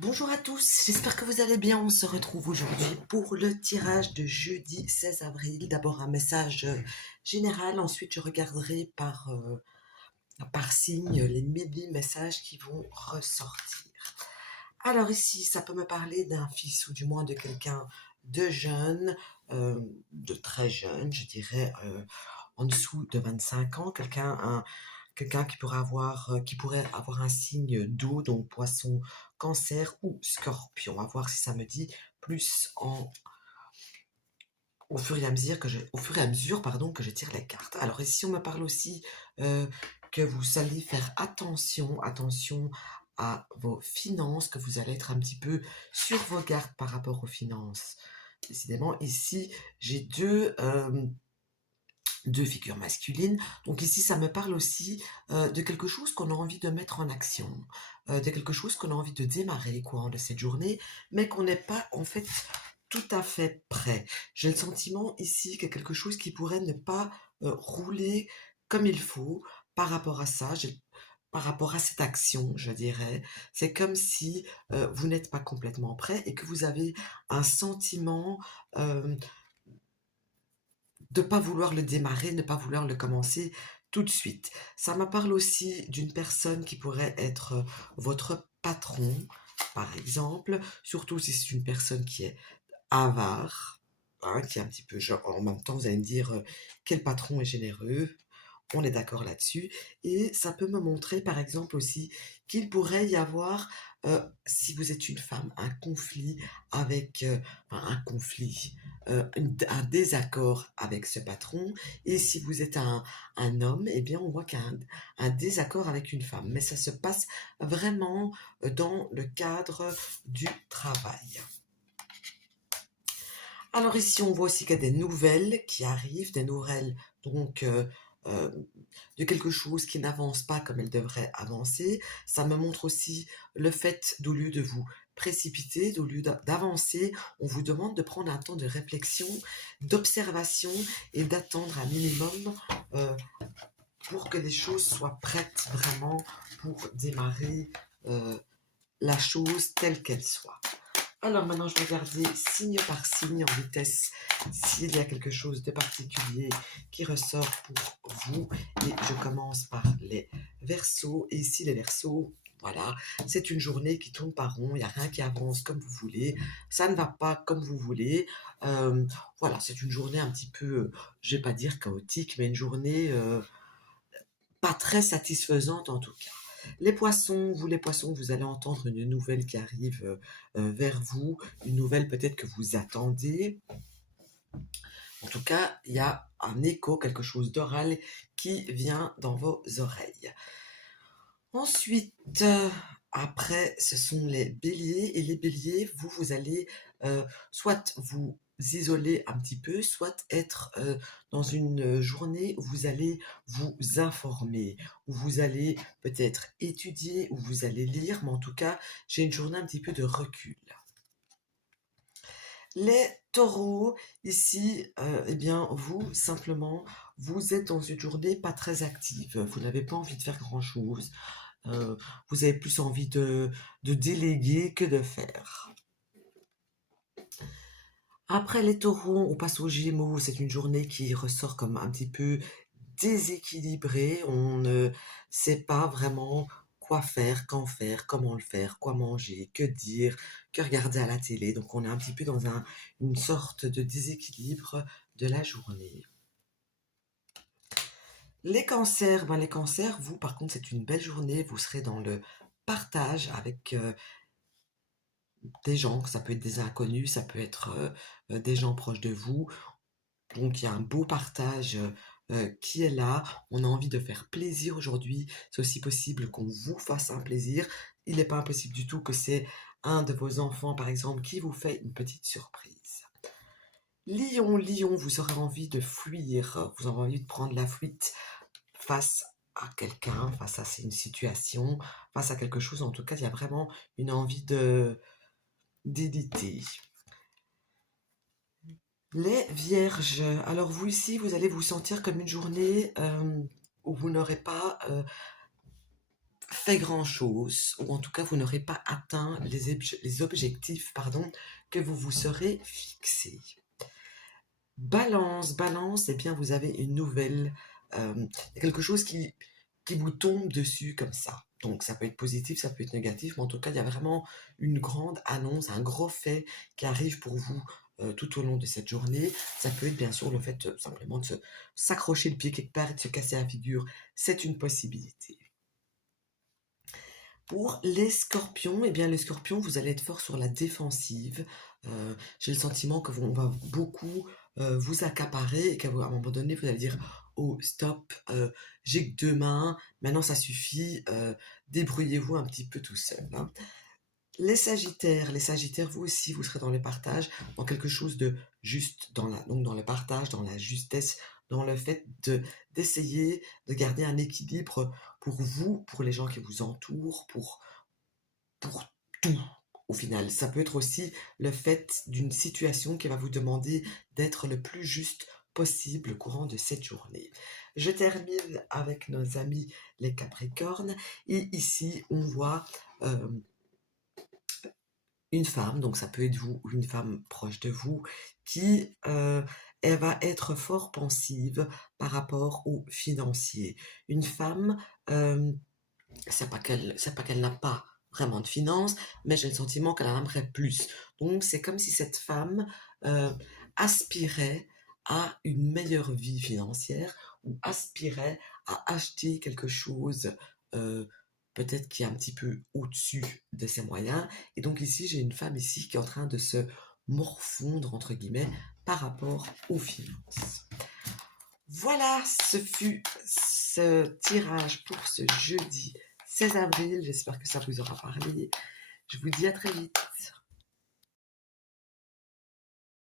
Bonjour à tous, j'espère que vous allez bien. On se retrouve aujourd'hui pour le tirage de jeudi 16 avril. D'abord un message général, ensuite je regarderai par signe les messages qui vont ressortir. Alors ici, ça peut me parler d'un fils ou du moins de quelqu'un de jeune, de très jeune, je dirais en dessous de 25 ans, quelqu'un qui pourrait avoir un signe d'eau, donc poisson, cancer ou scorpion. On va voir si ça me dit plus au fur et à mesure, pardon, que je tire les cartes. Alors ici, on me parle aussi euh, que vous allez faire attention à vos finances, que vous allez être un petit peu sur vos gardes par rapport aux finances. Décidément, ici, j'ai deux figures masculines. Donc ici, ça me parle aussi de quelque chose qu'on a envie de mettre en action, de quelque chose qu'on a envie de démarrer au courant de cette journée, mais qu'on n'est pas en fait tout à fait prêt. J'ai le sentiment ici que quelque chose qui pourrait ne pas rouler comme il faut par rapport à ça. Par rapport à cette action, je dirais, c'est comme si vous n'êtes pas complètement prêt et que vous avez un sentiment euh, de pas vouloir le démarrer, ne pas vouloir le commencer tout de suite. Ça me parle aussi d'une personne qui pourrait être votre patron, par exemple, surtout si c'est une personne qui est avare, hein, qui est un petit peu genre, en même temps, vous allez me dire quel patron est généreux. On est d'accord là-dessus. Et ça peut me montrer, par exemple, aussi qu'il pourrait y avoir, si vous êtes une femme, un conflit un conflit, un désaccord avec ce patron. Et si vous êtes un homme, eh bien, on voit qu'il y a un désaccord avec une femme. Mais ça se passe vraiment dans le cadre du travail. Alors ici, on voit aussi qu'il y a des nouvelles qui arrivent, des nouvelles donc euh, de quelque chose qui n'avance pas comme elle devrait avancer. Ça me montre aussi le fait d'au lieu de vous précipiter, au lieu d'avancer, on vous demande de prendre un temps de réflexion, d'observation et d'attendre un minimum euh, pour que les choses soient prêtes vraiment pour démarrer la chose telle qu'elle soit. Alors maintenant, je vais regarder signe par signe en vitesse s'il y a quelque chose de particulier qui ressort pour vous. Et je commence par les Verseaux. Et ici, les Verseaux, voilà, c'est une journée qui tourne par rond. Il n'y a rien qui avance comme vous voulez. Ça ne va pas comme vous voulez. Euh, voilà, c'est une journée un petit peu, je ne vais pas dire chaotique, mais une journée pas très satisfaisante en tout cas. Les poissons, vous allez entendre une nouvelle qui arrive vers vous, une nouvelle peut-être que vous attendez. En tout cas, il y a un écho, quelque chose d'oral qui vient dans vos oreilles. Ensuite, après, ce sont les béliers. Et les béliers, vous allez soit vous isoler un petit peu, soit être dans une journée où vous allez vous informer, où vous allez peut-être étudier, où vous allez lire, mais en tout cas, j'ai une journée un petit peu de recul. Les taureaux, ici, eh bien, vous, simplement, vous êtes dans une journée pas très active. Vous n'avez pas envie de faire grand-chose. Euh, vous avez plus envie de déléguer que de faire. Après les taureaux, on passe aux gémeaux. C'est une journée qui ressort comme un petit peu déséquilibrée. On ne sait pas vraiment quoi faire, quand faire, comment le faire, quoi manger, que dire, que regarder à la télé. Donc on est un petit peu dans une sorte de déséquilibre de la journée. Les cancers, vous par contre, c'est une belle journée. Vous serez dans le partage avec des gens, ça peut être des inconnus, ça peut être des gens proches de vous. Donc il y a un beau partage qui est là. On a envie de faire plaisir aujourd'hui. C'est aussi possible qu'on vous fasse un plaisir. Il n'est pas impossible du tout que c'est un de vos enfants, par exemple, qui vous fait une petite surprise. Lion, Lion, vous aurez envie de fuir, vous aurez envie de prendre la fuite face à quelqu'un, face à une situation, face à quelque chose. En tout cas, il y a vraiment une envie d'éditer. Les vierges. Alors vous ici, vous allez vous sentir comme une journée où vous n'aurez pas fait grand-chose, ou en tout cas, vous n'aurez pas atteint les objectifs, pardon, que vous vous serez fixés. Balance, balance, eh bien, vous avez une nouvelle, quelque chose qui vous tombe dessus comme ça. Donc, ça peut être positif, ça peut être négatif, mais en tout cas, il y a vraiment une grande annonce, un gros fait qui arrive pour vous tout au long de cette journée. Ça peut être bien sûr le fait simplement de s'accrocher le pied quelque part et de se casser la figure. C'est une possibilité. Pour les scorpions, eh bien les scorpions, vous allez être fort sur la défensive. J'ai le sentiment que on va beaucoup vous accaparer et qu'à un moment donné, vous allez dire: «Oh stop, j'ai que 2 mains, maintenant ça suffit, débrouillez-vous un petit peu tout seul, hein». Les sagittaires, vous aussi, vous serez dans le partage, dans quelque chose de juste, donc dans le partage, dans la justesse, dans le fait d'essayer de garder un équilibre pour vous, pour les gens qui vous entourent, pour tout, au final. Ça peut être aussi le fait d'une situation qui va vous demander d'être le plus juste possible au courant de cette journée. Je termine avec nos amis les Capricornes, et ici, on voit une femme, donc ça peut être vous ou une femme proche de vous, qui elle va être fort pensive par rapport aux financiers. Une femme, c'est pas qu'elle n'a pas vraiment de finances, mais j'ai le sentiment qu'elle en aimerait plus. Donc c'est comme si cette femme euh, aspirait à une meilleure vie financière ou aspirait à acheter quelque chose euh, peut-être qui est un petit peu au-dessus de ses moyens. Et donc ici, j'ai une femme ici qui est en train de se morfondre, entre guillemets, par rapport aux finances. Voilà, ce fut ce tirage pour ce jeudi 16 avril. J'espère que ça vous aura parlé. Je vous dis à très vite.